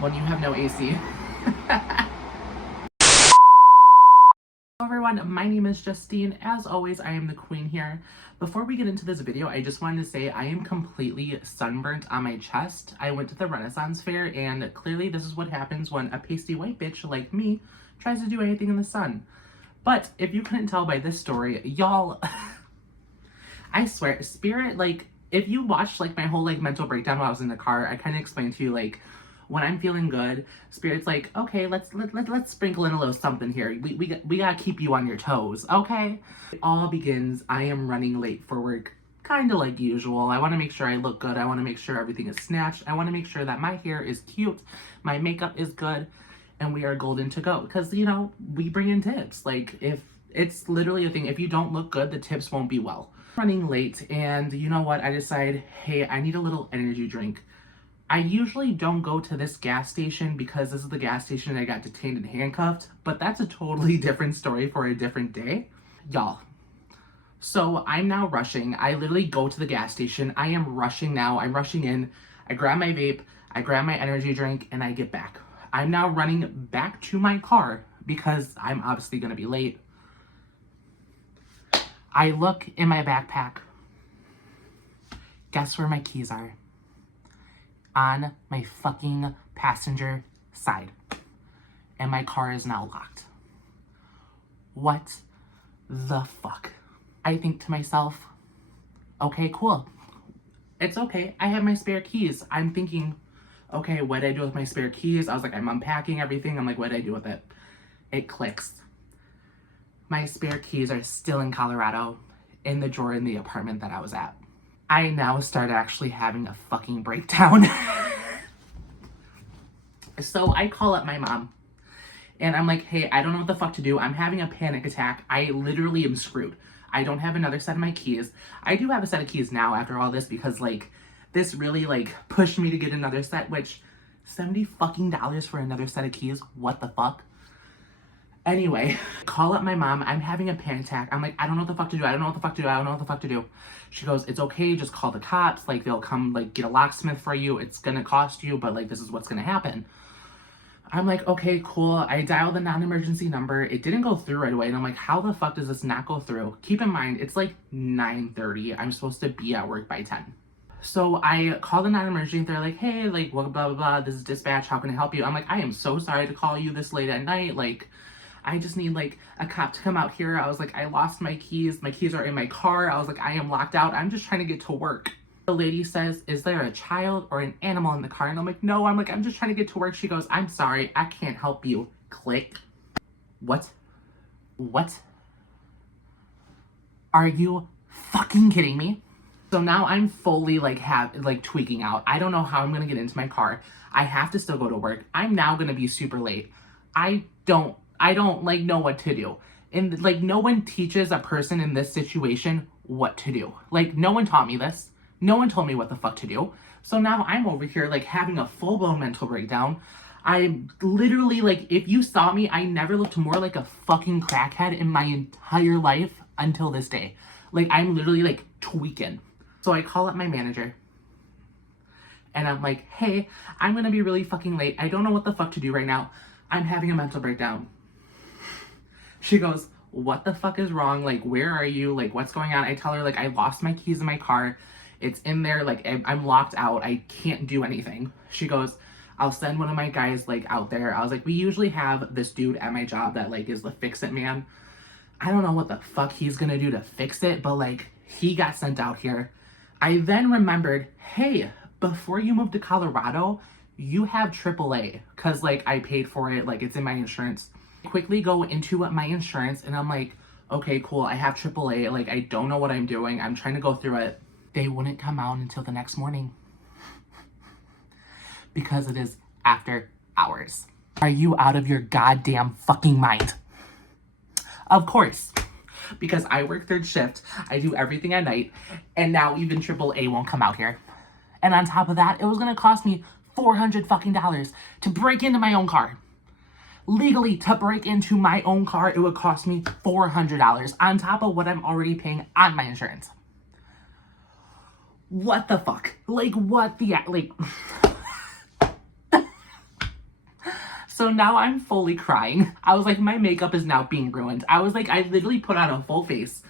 when you have no AC. Hello everyone, my name is Justine. As always, I am the queen here. Before we get into this video, I just wanted to say I am completely sunburnt on my chest. I went to the Renaissance Fair, and clearly this is what happens when a pasty white bitch like me tries to do anything in the sun. But if you couldn't tell by this story, y'all, I swear, Spirit, like, if you watched like my whole like mental breakdown while I was in the car, I kind of explained to you like when I'm feeling good, Spirit's like, okay, let's sprinkle in a little something here. We gotta keep you on your toes, okay? It all begins, I am running late for work, kind of like usual. I want to make sure I look good. I want to make sure everything is snatched. I want to make sure that my hair is cute, my makeup is good, and we are golden to go. Because, you know, we bring in tips. Like, if it's literally a thing, if you don't look good, the tips won't be well. Running late, and you know what? I decide, hey, I need a little energy drink. I usually don't go to this gas station because this is the gas station I got detained and handcuffed, but that's a totally different story for a different day. Y'all. So I'm now rushing. I literally go to the gas station. I am rushing now. I'm rushing in. I grab my vape, I grab my energy drink, and I get back. I'm now running back to my car because I'm obviously gonna be late. I look in my backpack. Guess where my keys are? On my fucking passenger side. And my car is now locked. What the fuck? I think to myself, okay, cool. It's okay. I have my spare keys. I'm thinking, okay, what did I do with my spare keys? I was like, I'm unpacking everything. I'm like, what did I do with it? It clicks. My spare keys are still in Colorado in the drawer in the apartment that I was at. I now start actually having a fucking breakdown. So I call up my mom and I'm like, hey, I don't know what the fuck to do. I'm having a panic attack. I literally am screwed. I don't have another set of my keys. I do have a set of keys now after all this because like this really like pushed me to get another set, which $70 fucking for another set of keys. What the fuck? Anyway, call up my mom. I'm having a panic attack. I'm like, I don't know what the fuck to do. I don't know what the fuck to do. I don't know what the fuck to do. She goes, it's okay. Just call the cops. Like, they'll come, like, get a locksmith for you. It's gonna cost you, but, like, this is what's gonna happen. I'm like, okay, cool. I dialed the non-emergency number. It didn't go through right away. And I'm like, how the fuck does this not go through? Keep in mind, it's like 9:30. I'm supposed to be at work by 10. So I call the non-emergency and they're like, hey, like, blah, blah, blah, this is dispatch. How can I help you? I'm like, I am so sorry to call you this late at night. Like, I just need like a cop to come out here. I was like, I lost my keys. My keys are in my car. I was like, I am locked out. I'm just trying to get to work. The lady says, is there a child or an animal in the car? And I'm like, no. I'm like, I'm just trying to get to work. She goes, I'm sorry. I can't help you. Click. What? What? Are you fucking kidding me? So now I'm fully like tweaking out. I don't know how I'm gonna get into my car. I have to still go to work. I'm now gonna be super late. I don't like know what to do. And like no one teaches a person in this situation what to do. Like no one taught me this. No one told me what the fuck to do. So now I'm over here like having a full-blown mental breakdown. I'm literally like, if you saw me, I never looked more like a fucking crackhead in my entire life until this day. Like I'm literally like tweaking. So I call up my manager and I'm like, hey, I'm gonna be really fucking late. I don't know what the fuck to do right now. I'm having a mental breakdown. She goes, what the fuck is wrong? Like, where are you? Like, what's going on? I tell her, like, I lost my keys in my car. It's in there. Like, I'm locked out. I can't do anything. She goes, I'll send one of my guys, like, out there. I was like, we usually have this dude at my job that, like, is the fix-it man. I don't know what the fuck he's gonna do to fix it, but, like, he got sent out here. I then remembered, hey, before you moved to Colorado, you have AAA. Because, like, I paid for it. Like, it's in my insurance. Quickly go into my insurance and I'm like, okay, cool, I have AAA. Like, I don't know what I'm doing. I'm trying to go through it. They wouldn't come out until the next morning because it is after hours. Are you out of your goddamn fucking mind? Of course, because I work third shift, I do everything at night, and now even AAA won't come out here. And on top of that, it was gonna cost me $400 fucking to break into my own car. Legally, to break into my own car, it would cost me $400 on top of what I'm already paying on my insurance. What the fuck? Like, what the, like... So now I'm fully crying. I was like, my makeup is now being ruined. I was like, I literally put on a full face.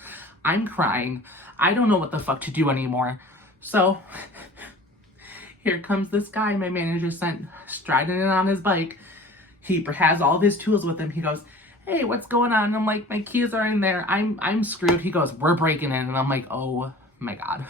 I'm crying. I don't know what the fuck to do anymore. So here comes this guy my manager sent striding in on his bike. He has all of his tools with him. He goes, hey, what's going on? And I'm like, my keys are in there. I'm screwed. He goes, we're breaking in. And I'm like, oh my God.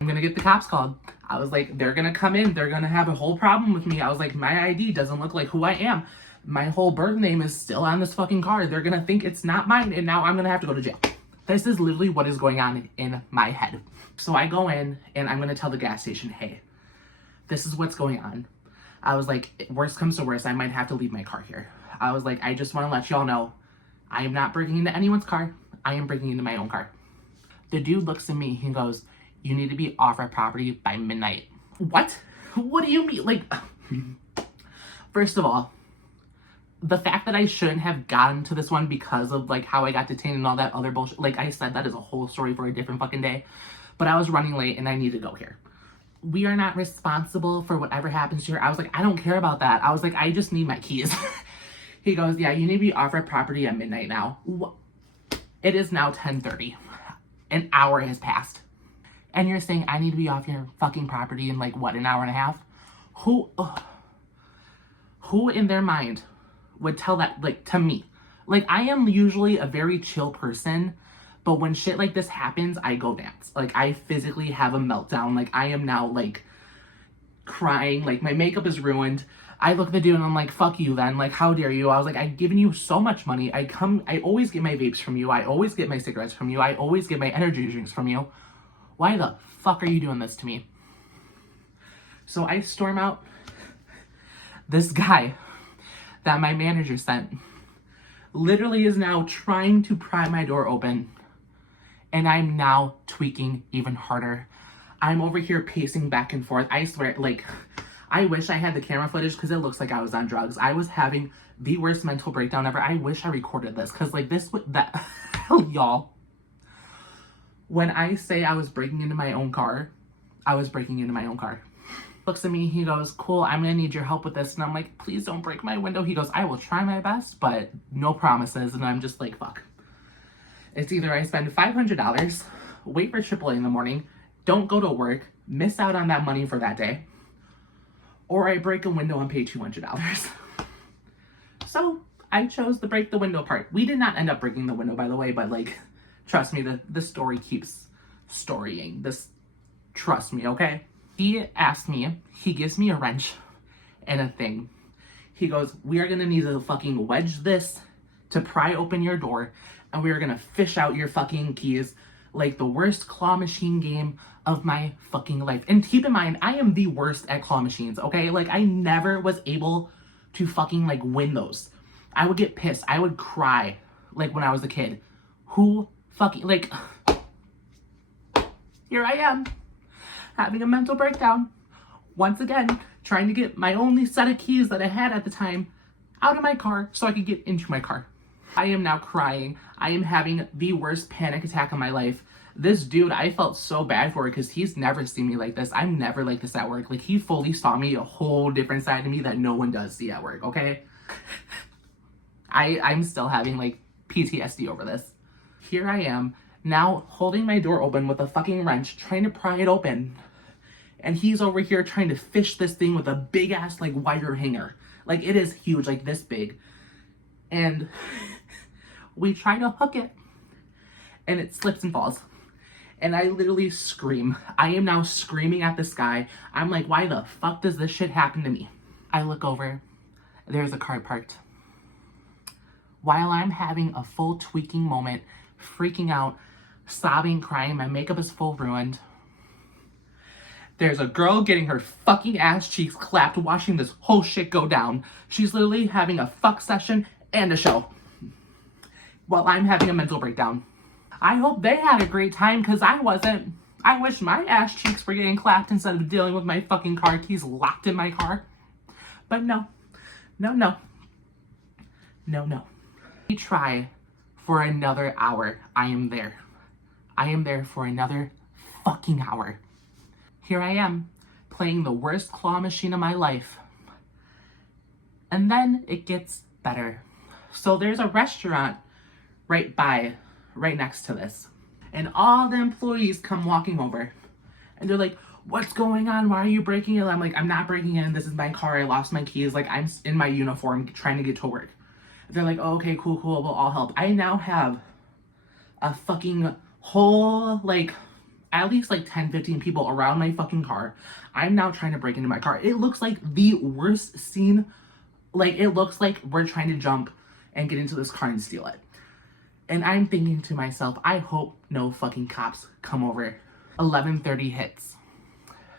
I'm gonna get the cops called. I was like, they're gonna come in. They're gonna have a whole problem with me. I was like, my ID doesn't look like who I am. My whole birth name is still on this fucking car. They're gonna think it's not mine. And now I'm gonna have to go to jail. This is literally what is going on in my head. So I go in and I'm gonna tell the gas station, hey, this is what's going on. I was like, worst comes to worst, I might have to leave my car here. I was like, I just want to let y'all know, I am not breaking into anyone's car. I am breaking into my own car. The dude looks at me, he goes, you need to be off our property by midnight. What? What do you mean? Like, first of all, the fact that I shouldn't have gotten to this one because of like how I got detained and all that other bullshit. Like I said, that is a whole story for a different fucking day. But I was running late and I need to go here. We are not responsible for whatever happens here. I was like, I don't care about that. I was like, I just need my keys. He goes, yeah, you need to be off our property at midnight now. It is now 10:30. An hour has passed. And you're saying I need to be off your fucking property in like, what, an hour and a half? Who in their mind would tell that, like, to me? Like, I am usually a very chill person, but when shit like this happens, I go dance. Like, I physically have a meltdown. Like, I am now, like, crying. Like, my makeup is ruined. I look at the dude and I'm like, fuck you then. Like, how dare you? I was like, I've given you so much money. I always get my vapes from you. I always get my cigarettes from you. I always get my energy drinks from you. Why the fuck are you doing this to me? So I storm out. This guy that my manager sent literally is now trying to pry my door open. And I'm now tweaking even harder. I'm over here pacing back and forth. I swear, like, I wish I had the camera footage because it looks like I was on drugs. I was having the worst mental breakdown ever. I wish I recorded this because, like, y'all. When I say I was breaking into my own car, I was breaking into my own car. Looks at me, he goes, cool, I'm gonna need your help with this. And I'm like, please don't break my window. He goes, I will try my best, but no promises. And I'm just like, fuck. It's either I spend $500, wait for AAA in the morning, don't go to work, miss out on that money for that day, or I break a window and pay $200. So I chose the break the window part. We did not end up breaking the window, by the way, but like, trust me, the story keeps storying. Trust me, okay? He asked me, he gives me a wrench and a thing. He goes, we are gonna need to fucking wedge this to pry open your door, and we are gonna fish out your fucking keys like the worst claw machine game of my fucking life. And keep in mind, I am the worst at claw machines, okay? Like, I never was able to fucking, like, win those. I would get pissed. I would cry, like, when I was a kid. Who fucking, like, here I am, having a mental breakdown. Once again, trying to get my only set of keys that I had at the time out of my car so I could get into my car. I am now crying. I am having the worst panic attack of my life. This dude, I felt so bad for because he's never seen me like this. I'm never like this at work. Like, he fully saw me, a whole different side of me that no one does see at work, okay? I'm still having, like, PTSD over this. Here I am, now holding my door open with a fucking wrench, trying to pry it open. And he's over here trying to fish this thing with a big-ass, like, wire hanger. Like, it is huge, like, this big. And we try to hook it, and it slips and falls. And I literally scream. I am now screaming at the sky. I'm like, why the fuck does this shit happen to me? I look over. There's a car parked. While I'm having a full tweaking moment, freaking out, sobbing, crying, my makeup is full ruined, there's a girl getting her fucking ass cheeks clapped watching this whole shit go down. She's literally having a fuck session and a show while I'm having a mental breakdown. I hope they had a great time because I wasn't. I wish my ass cheeks were getting clapped instead of dealing with my fucking car keys locked in my car. But no. We try for another hour. I am there. I am there for another fucking hour. Here I am, playing the worst claw machine of my life. And then it gets better. So there's a restaurant right next to this. And all the employees come walking over. And they're like, what's going on? Why are you breaking in? I'm like, I'm not breaking in. This is my car. I lost my keys. Like, I'm in my uniform trying to get to work. They're like, oh, okay, cool. We'll all help. I now have a fucking whole, like, at least like 10, 15 people around my fucking car. I'm now trying to break into my car. It looks like the worst scene. Like, it looks like we're trying to jump and get into this car and steal it. And I'm thinking to myself, I hope no fucking cops come over. 11:30 hits.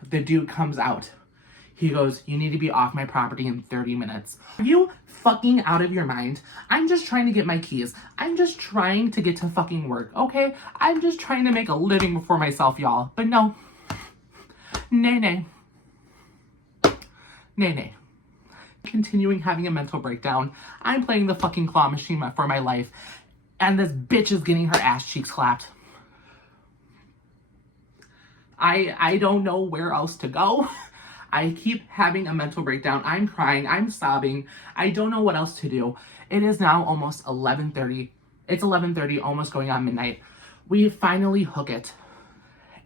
The dude comes out. He goes, you need to be off my property in 30 minutes. Are you fucking out of your mind? I'm just trying to get my keys. I'm just trying to get to fucking work, okay? I'm just trying to make a living for myself, y'all. But no. Nay. Continuing having a mental breakdown. I'm playing the fucking claw machine for my life. And this bitch is getting her ass cheeks clapped. I don't know where else to go. I keep having a mental breakdown. I'm crying. I'm sobbing. I don't know what else to do. It is now almost 11:30. It's 11:30, almost going on midnight. We finally hook it.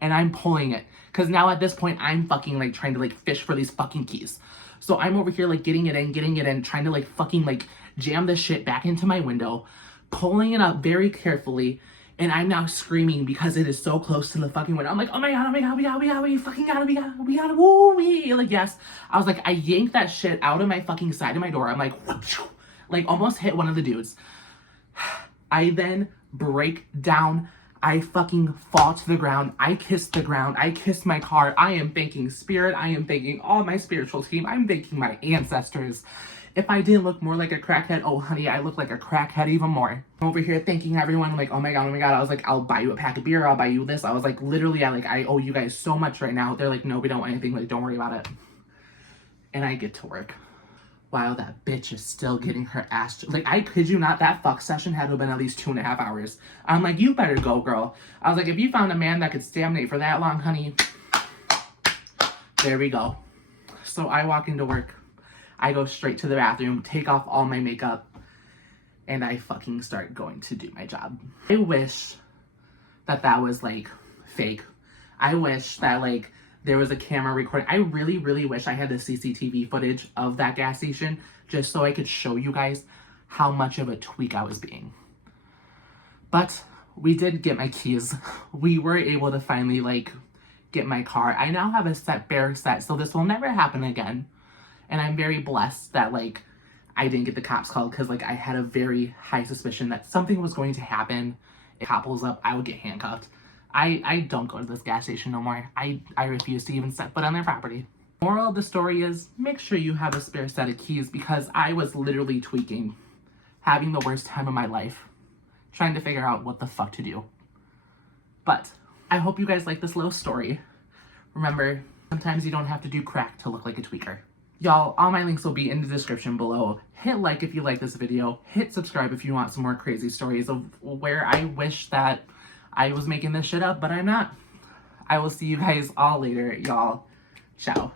And I'm pulling it. Because now at this point, I'm fucking like trying to like fish for these fucking keys. So I'm over here like getting it in, trying to like fucking like jam this shit back into my window. Pulling it up very carefully. And I'm now screaming because it is so close to the fucking window. I'm like, oh my god, we fucking got it, woo, we. Like, yes. I was like, I yanked that shit out of my fucking side of my door. I'm like, almost hit one of the dudes. I then break down. I fucking fall to the ground. I kiss the ground. I kiss my car. I am thanking spirit. I am thanking all my spiritual team. I'm thanking my ancestors. If I didn't look more like a crackhead, oh honey, I look like a crackhead even more. I'm over here thanking everyone. I'm like, oh my god. I was like, I'll buy you a pack of beer. I'll buy you this. I was like, literally, I owe you guys so much right now. They're like, no, we don't want anything. Like, don't worry about it. And I get to work. While that bitch is still getting her ass. Like, I kid you not, that fuck session had to have been at least 2.5 hours. I'm like, you better go, girl. I was like, if you found a man that could staminate for that long, honey, there we go. So I walk into work. I go straight to the bathroom, take off all my makeup, and I fucking start going to do my job. I wish that was, like, fake. I wish that, like, there was a camera recording. I really, really wish I had the CCTV footage of that gas station just so I could show you guys how much of a tweak I was being. But we did get my keys. We were able to finally, like, get my car. I now have a spare set, so this will never happen again. And I'm very blessed that, like, I didn't get the cops called because, like, I had a very high suspicion that something was going to happen. If cop pulls up, I would get handcuffed. I don't go to this gas station no more. I refuse to even set foot on their property. Moral of the story is, make sure you have a spare set of keys because I was literally tweaking, having the worst time of my life, trying to figure out what the fuck to do. But I hope you guys like this little story. Remember, sometimes you don't have to do crack to look like a tweaker. Y'all, all my links will be in the description below. Hit like if you like this video. Hit subscribe if you want some more crazy stories of where I wish that I was making this shit up, but I'm not. I will see you guys all later, y'all. Ciao.